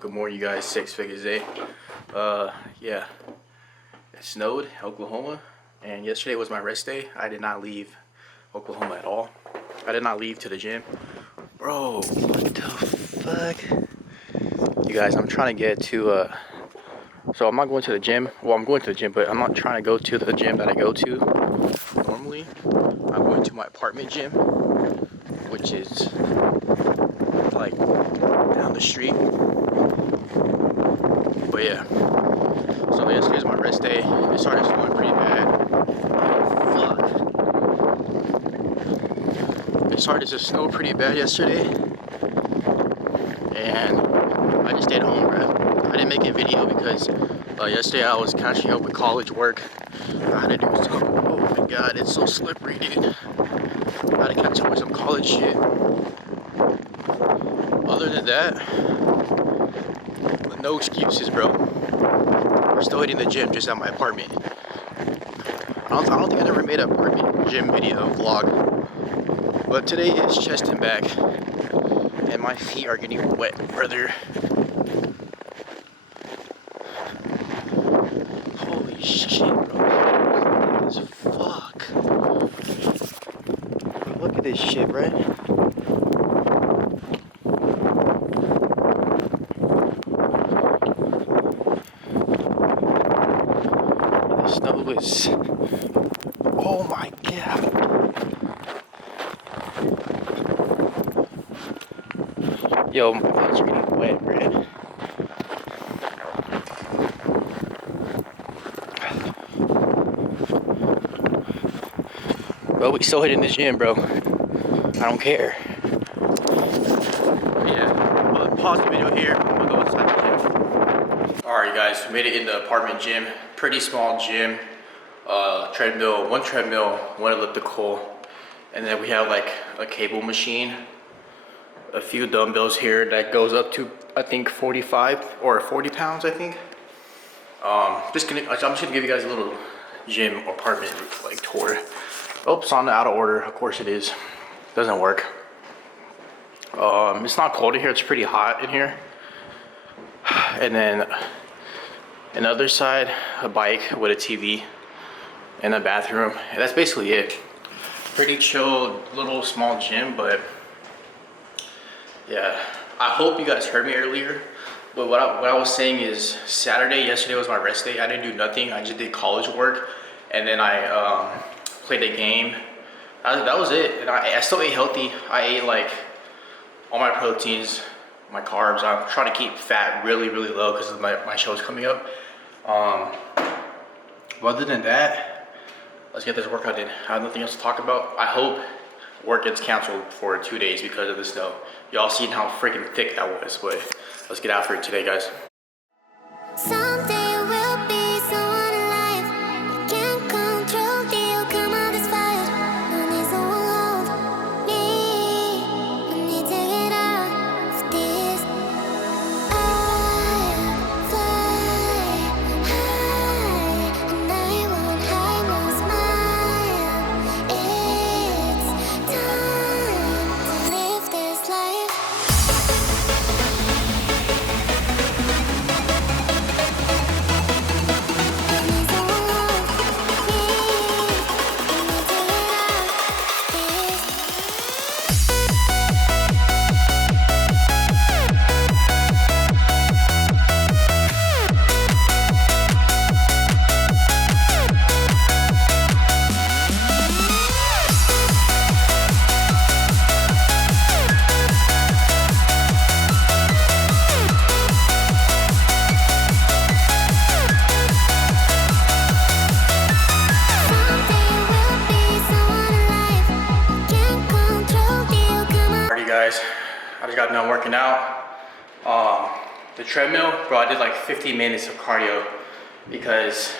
Good morning, you guys. 6 figures day. Yeah, it snowed in Oklahoma, and yesterday was my rest day. I did not leave Oklahoma at all. I did not leave to the gym. Bro, what the fuck? You guys, I'm trying to get to, so I'm not going to the gym. Well, I'm going to the gym, but I'm not trying to go to the gym that I go to normally. I'm going to my apartment gym, which is like down the street. But yeah, so yesterday's my rest day. It started snowing pretty bad. Fuck. It started to snow pretty bad yesterday, and I just stayed home, bro. I didn't make a video because yesterday I was catching up with college work. I had to do some, oh my god, it's so slippery, dude. I had to catch up with some college shit. Other than that, no excuses, bro. We're still hitting the gym just at my apartment. I don't think I ever made an apartment gym video vlog. But today is chest and back. And my feet are getting wet, brother. Holy shit, bro. Look at this. Fuck. Look at this shit, bro. Snow is, oh my god. Yo, my feet's getting wet, bro. But we still hitting the gym, bro. I don't care. But yeah, I'll pause the video here. I'm gonna go inside the gym. Alright guys, we made it in the apartment gym. Pretty small gym. Treadmill, one elliptical, and then we have like a cable machine, a few dumbbells here that goes up to I think 45 or 40 pounds, I think. I'm just gonna give you guys a little gym apartment like tour. Oops, on the out of order. Of course it is. Doesn't work. It's not cold in here. It's pretty hot in here. And then another side, a bike with a TV and a bathroom. And that's basically it. Pretty chill, little small gym, but yeah. I hope you guys heard me earlier. But what I was saying is yesterday was my rest day. I didn't do nothing. I just did college work, and then I played a game. That was it. And I still ate healthy. I ate like all my proteins, my carbs. I'm trying to keep fat really low because of my show's coming up. But other than that, let's get this workout in. I have nothing else to talk about. I hope work gets canceled for 2 days because of the snow. Y'all seen how freaking thick that was, but let's get after it today, guys. I just got done working out. The treadmill, bro, I did like 15 minutes of cardio because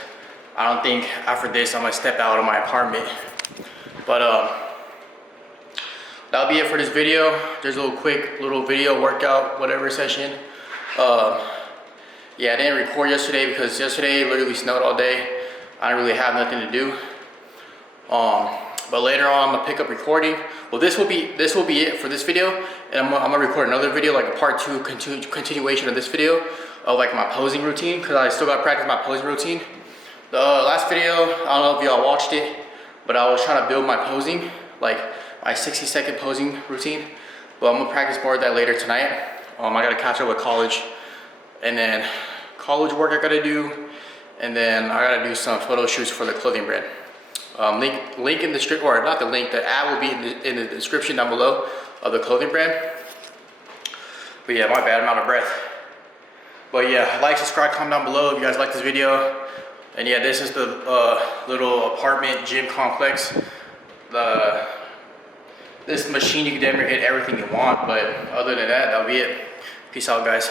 I don't think after this I'm gonna step out of my apartment. But that'll be it for this video. There's a quick little video workout, whatever session. Yeah, I didn't record yesterday because yesterday literally snowed all day. I didn't really have nothing to do. But later on, I'm gonna pick up recording. Well, this will be it for this video, and I'm gonna record another video, like a part 2 continuation of this video of like my posing routine, because I still gotta practice my posing routine. The last video, I don't know if y'all watched it, but I was trying to build my posing, like my 60-second posing routine. But I'm gonna practice more of that later tonight. I gotta catch up with college, and then college work I gotta do, and then I gotta do some photo shoots for the clothing brand. Link in the description, or not the link, the ad will be in the description down below of the clothing brand. But yeah, my bad, I'm out of breath. But yeah, like, subscribe, comment down below if you guys like this video. And yeah, this is the little apartment gym complex. This machine, you can damn near hit everything you want, but other than that, that'll be it. Peace out, guys.